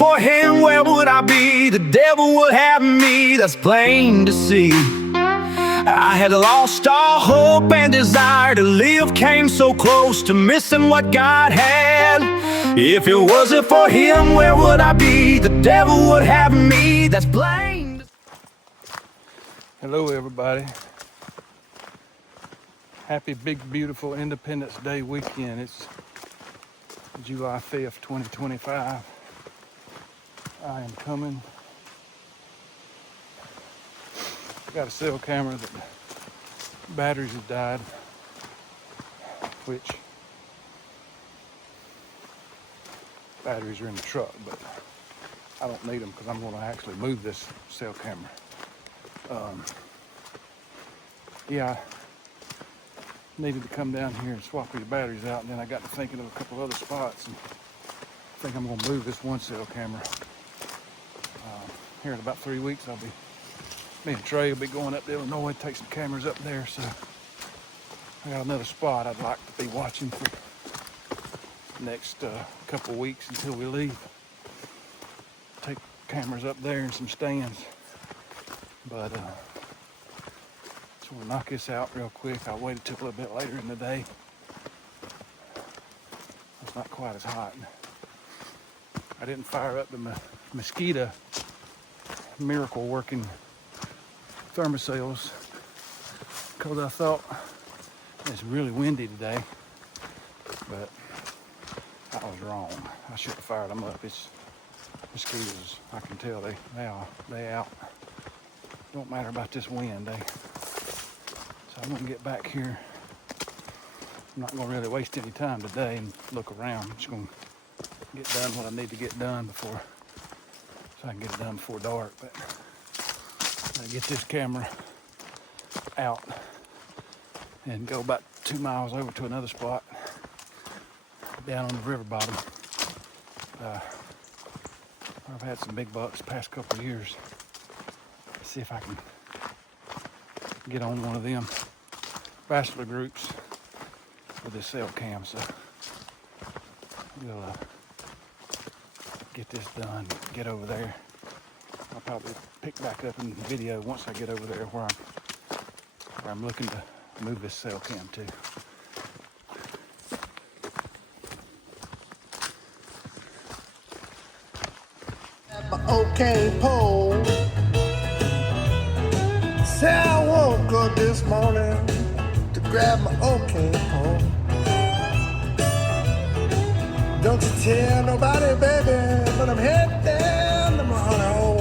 for him, where would I be? The devil would have me, that's plain to see. I had lost all hope and desire to live, came so close to missing what God had. If it wasn't for him, where would I be? The devil would have me, that's plain. Hello everybody. Happy big beautiful Independence Day weekend. It's July 5th, 2025. I am coming. I got a cell camera that batteries have died, which batteries are in the truck, but I don't need them because I'm going to actually move this cell camera. Yeah, I needed to come down here and swap these batteries out, and then I got to thinking of a couple other spots, and I think I'm going to move this one cell camera. Here in about 3 weeks, me and Trey will be going up to Illinois to take some cameras up there, so I got another spot I'd like to be watching for the next couple weeks until we leave. Take cameras up there and some stands, but so we'll knock this out real quick. I'll wait until a little bit later in the day. It's not quite as hot. I didn't fire up the mosquito miracle working thermosails because I thought it's really windy today, but I was wrong. I should have fired them up. It's mosquitoes. I can tell they out. Don't matter about this wind. So I'm gonna get back here. I'm not gonna really waste any time today and look around. I'm just gonna get done what I need to get done before, so I can get it done before dark. But I get this camera out and go about 2 miles over to another spot down on the river bottom. I've had some big bucks the past couple of years. Let's see if I can get on one of them bachelor groups with this cell cam. So we'll get this done, get over there. I'll probably pick back up in the video once I get over there where I'm looking to move this cell cam to. My OK pole. Say I woke up this morning to grab my OK pole. Don't you tell nobody, baby, but I'm heading down to my honey hole.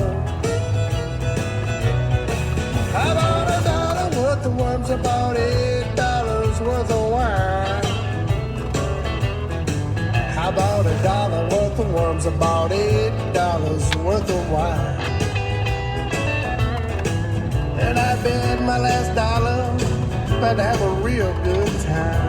I bought $1 worth of worms, about $8 worth of wine. I bought $1 worth of worms, about $8 worth of wine. And I bet my last dollar, about to have a real good time.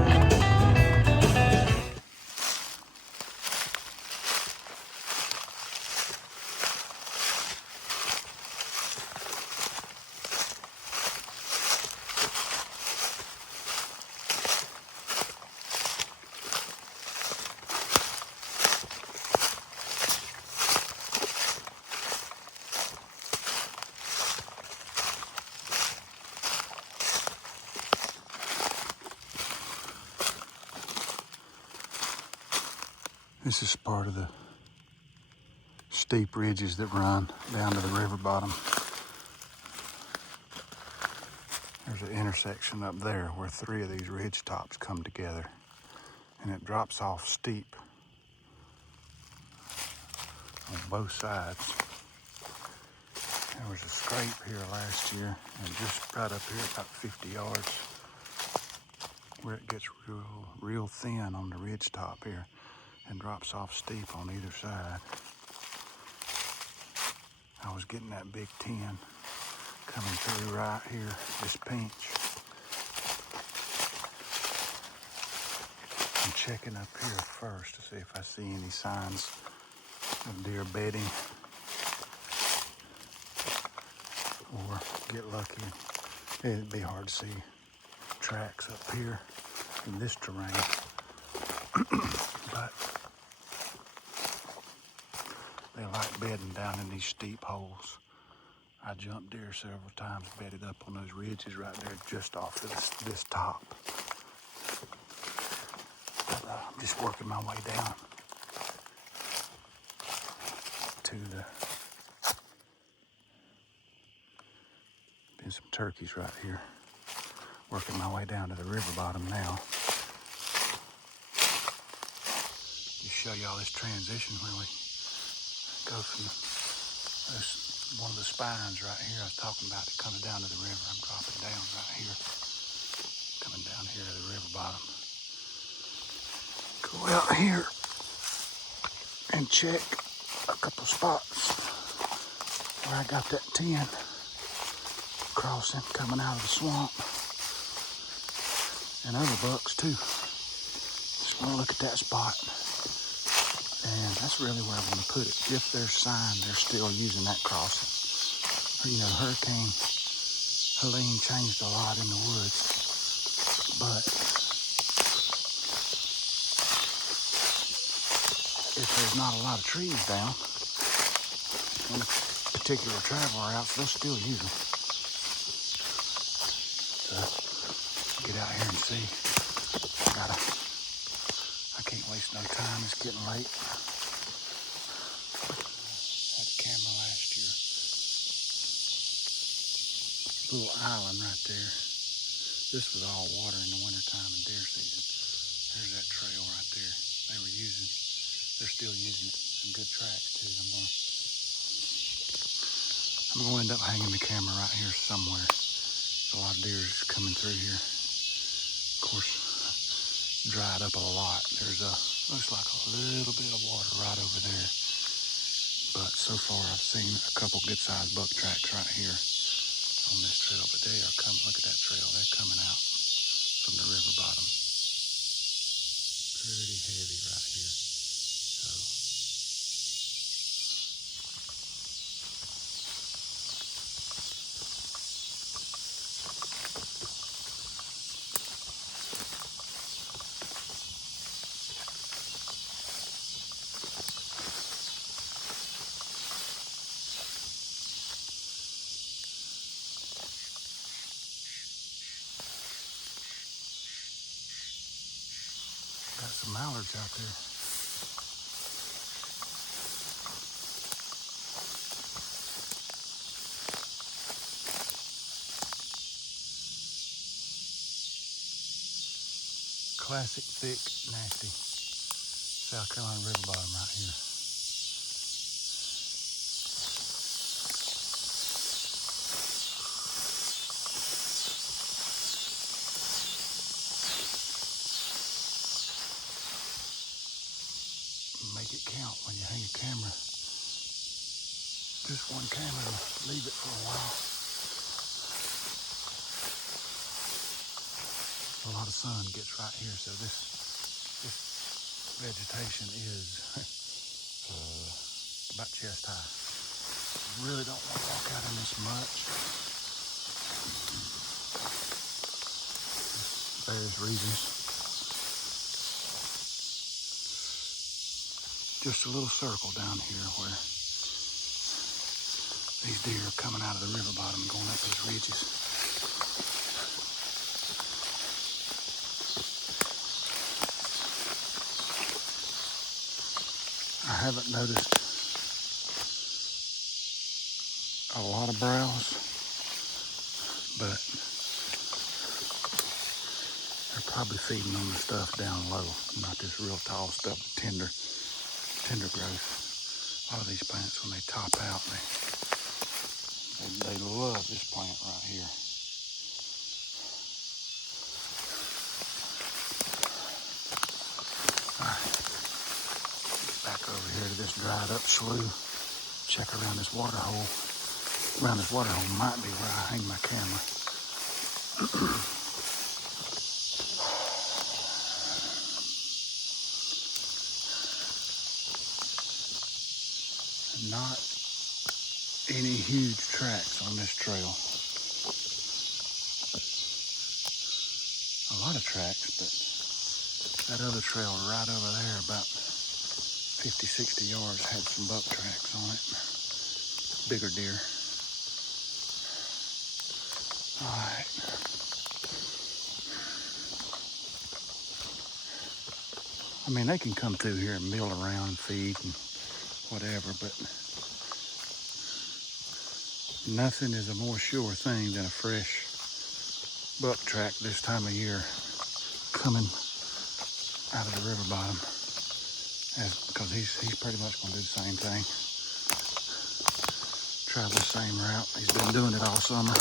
This is part of the steep ridges that run down to the river bottom. There's an intersection up there where 3 of these ridge tops come together, and it drops off steep on both sides. There was a scrape here last year, and just right up here about 50 yards where it gets real thin on the ridge top here and drops off steep on either side. I was getting that big 10 coming through right here, this pinch. I'm checking up here first to see if I see any signs of deer bedding or get lucky. It'd be hard to see tracks up here in this terrain. But They like bedding down in these steep holes. I jumped deer several times, bedded up on those ridges right there just off of this top. But, I'm just working my way down to the... Been some turkeys right here. Working my way down to the river bottom now. Just show y'all this transition where we go from one of the spines right here I was talking about that comes down to the river. I'm dropping down right here, coming down here to the river bottom. Go out here and check a couple spots where I got that 10 crossing coming out of the swamp, and other bucks too. Just want to look at that spot, and that's really where I want to put it. If there's sign they're still using that crossing. You know, Hurricane Helene changed a lot in the woods, but if there's not a lot of trees down in a particular travel routes, they'll still use them. So, get out here and see. I can't waste no time. It's getting late. Had a camera last year. Little island right there. This was all water in the wintertime and deer season. There's that trail right there. They're still using it. Some good tracks too. I'm gonna end up hanging the camera right here somewhere. There's a lot of deer coming through here. Of course, dried up a lot. Looks like a little bit of water right over there. But so far I've seen a couple good sized buck tracks right here on this trail. But they are coming, look at that trail. They're coming out from the river bottom. Pretty heavy right here. So got some mallards out there. Classic, thick, nasty South Carolina river bottom right here. Make it count when you hang a camera. Just one camera, leave it for a while. A lot of sun gets right here, so this vegetation is about chest high. Really don't want to walk out in this much. Various reasons. Just a little circle down here where these deer are coming out of the river bottom and going up those ridges. I haven't noticed a lot of browse, but they're probably feeding on the stuff down low, not this real tall stuff, tender growth. A lot of these plants, when they top out, they love this plant right here. All right, get back over here to this dried up slough. Check around this water hole. Around this water hole might be where I hang my camera. Not any huge tracks on this trail. A lot of tracks, but that other trail right over there, about 50, 60 yards had some buck tracks on it. Bigger deer. All right. I mean, they can come through here and mill around and feed and whatever, but nothing is a more sure thing than a fresh buck track this time of year coming out of the river bottom, because he's pretty much going to do the same thing. Travel the same route. He's been doing it all summer.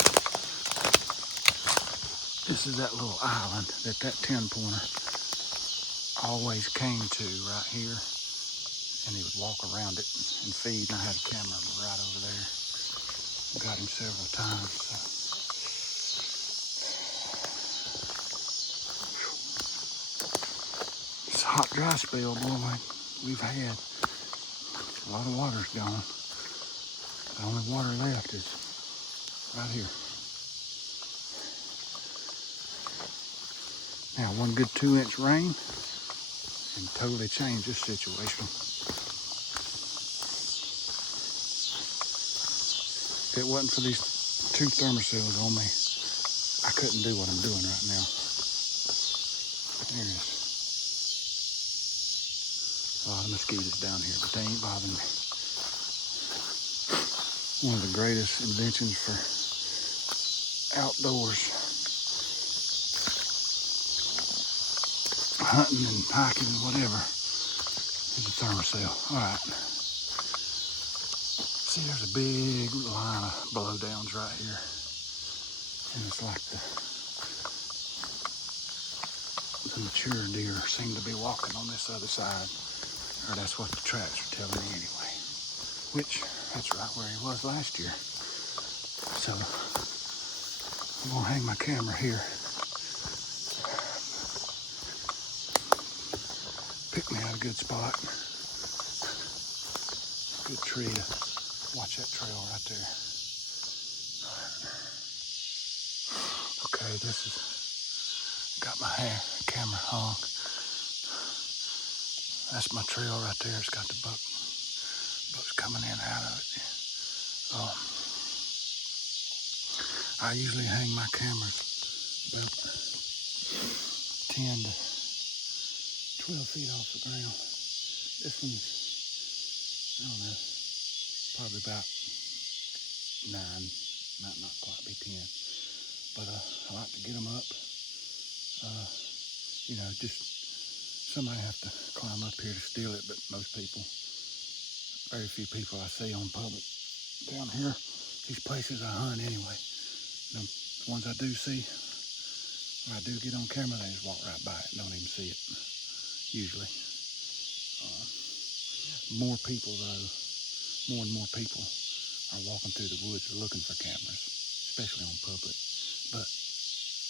This is that little island that 10-pointer always came to right here, and he would walk around it and feed, and I had a camera right over there. Got him several times. So. It's a hot dry spell, boy, like we've had. A lot of water's gone. The only water left is right here. Now, one good 2-inch rain and totally change this situation. If it wasn't for these 2 thermocells on me, I couldn't do what I'm doing right now. There it is. A lot of mosquitoes down here, but they ain't bothering me. One of the greatest inventions for outdoors, hunting and hiking and whatever, is a thermocell. All right. See, there's a big line of blowdowns right here. And it's like the mature deer seem to be walking on this other side. Or that's what the tracks are telling me anyway. Which, that's right where he was last year. So, I'm gonna hang my camera here. Pick me out a good spot. Good tree to watch that trail right there. Okay, this is, got my camera hung. That's my trail right there. It's got the bucks coming in and out of it. I usually hang my cameras about 10 to 12 feet off the ground. This one's, I don't know, probably about 9, might not quite be 10. But I like to get them up. You know, just somebody have to climb up here to steal it, but most people, very few people I see on public down here. These places I hunt anyway. The ones I do see, when I do get on camera, they just walk right by it, don't even see it, usually. More people though, more and more people are walking through the woods looking for cameras, especially on public, but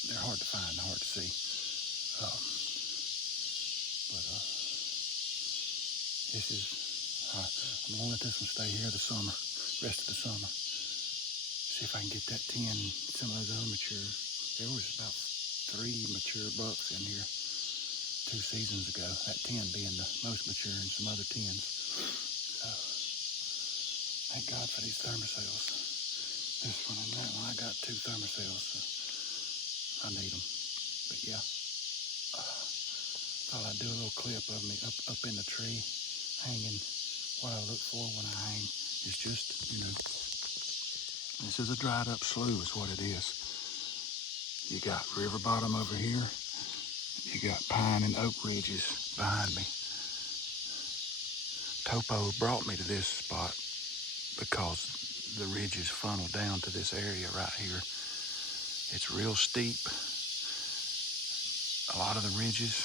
they're hard to find, hard to see. This is, I'm gonna let this one stay here the summer, rest of the summer. See if I can get that 10, some of those other mature. There was about 3 mature bucks in here 2 seasons ago. That 10 being the most mature and some other 10s. So, thank God for these thermocells. This one and that one, I got 2 thermocells, so I need them. But yeah, thought I'd do a little clip of me up in the tree, hanging. What I look for when I hang is just, you know, this is a dried up slough is what it is. You got river bottom over here. You got pine and oak ridges behind me. Topo brought me to this spot because the ridges funnel down to this area right here. It's real steep. A lot of the ridges,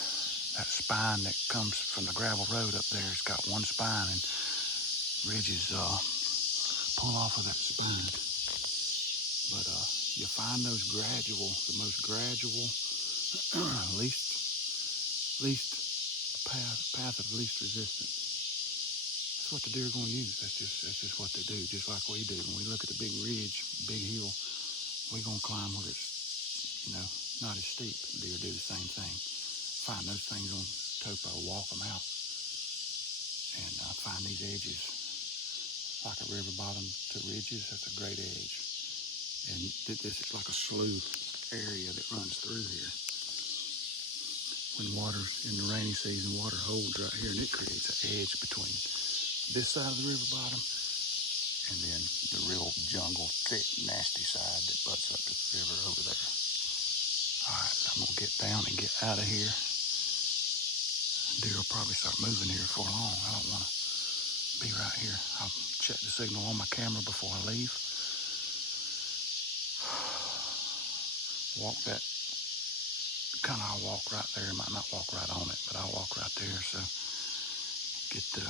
that spine that comes from the gravel road up there, it's got one spine, and ridges pull off of that spine. But you find those gradual, the most gradual, least path of least resistance. That's what the deer are going to use. That's just what they do, just like we do. When we look at the big ridge, big hill, we're going to climb where it's, you know, not as steep. The deer do the same thing. Find those things on topo, walk them out, and find these edges, like a river bottom to ridges. That's a great edge. And this is like a slough area that runs through here. When water's in the rainy season, water holds right here, and it creates an edge between this side of the river bottom and then the real jungle, thick, nasty side that butts up to the river over there. All right, so I'm gonna get down and get out of here. Deer will probably start moving here before long. I don't wanna be right here. I'll check the signal on my camera before I leave. Walk that, I'll walk right there. Might not walk right on it, but I'll walk right there. So get the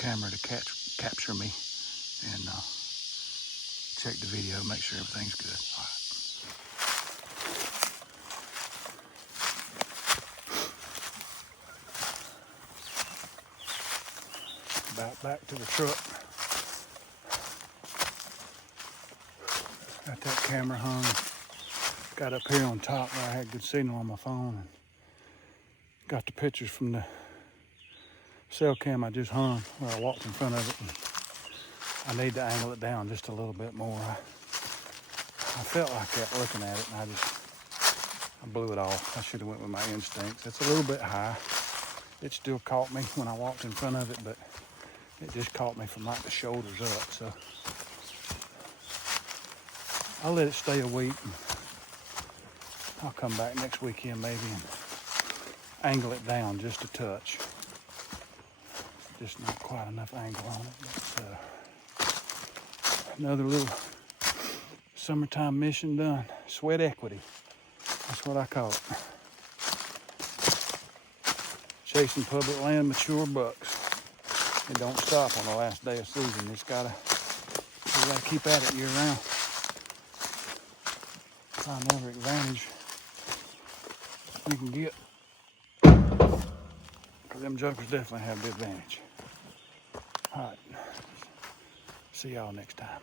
camera to capture me and check the video, make sure everything's good. All right. About back to the truck. Got that camera hung. Got up here on top where I had good signal on my phone. And got the pictures from the cell cam I just hung where I walked in front of it. And I need to angle it down just a little bit more. I felt like that looking at it, and I blew it off. I should have went with my instincts. It's a little bit high. It still caught me when I walked in front of it, but it just caught me from like the shoulders up. So I'll let it stay a week. And I'll come back next weekend maybe and angle it down just a touch. Just not quite enough angle on it. But, another little summertime mission done. Sweat equity. That's what I call it. Chasing public land mature bucks. It don't stop on the last day of season. You gotta keep at it year round. Find every advantage you can get. Because them jokers definitely have the advantage. All right. See y'all next time.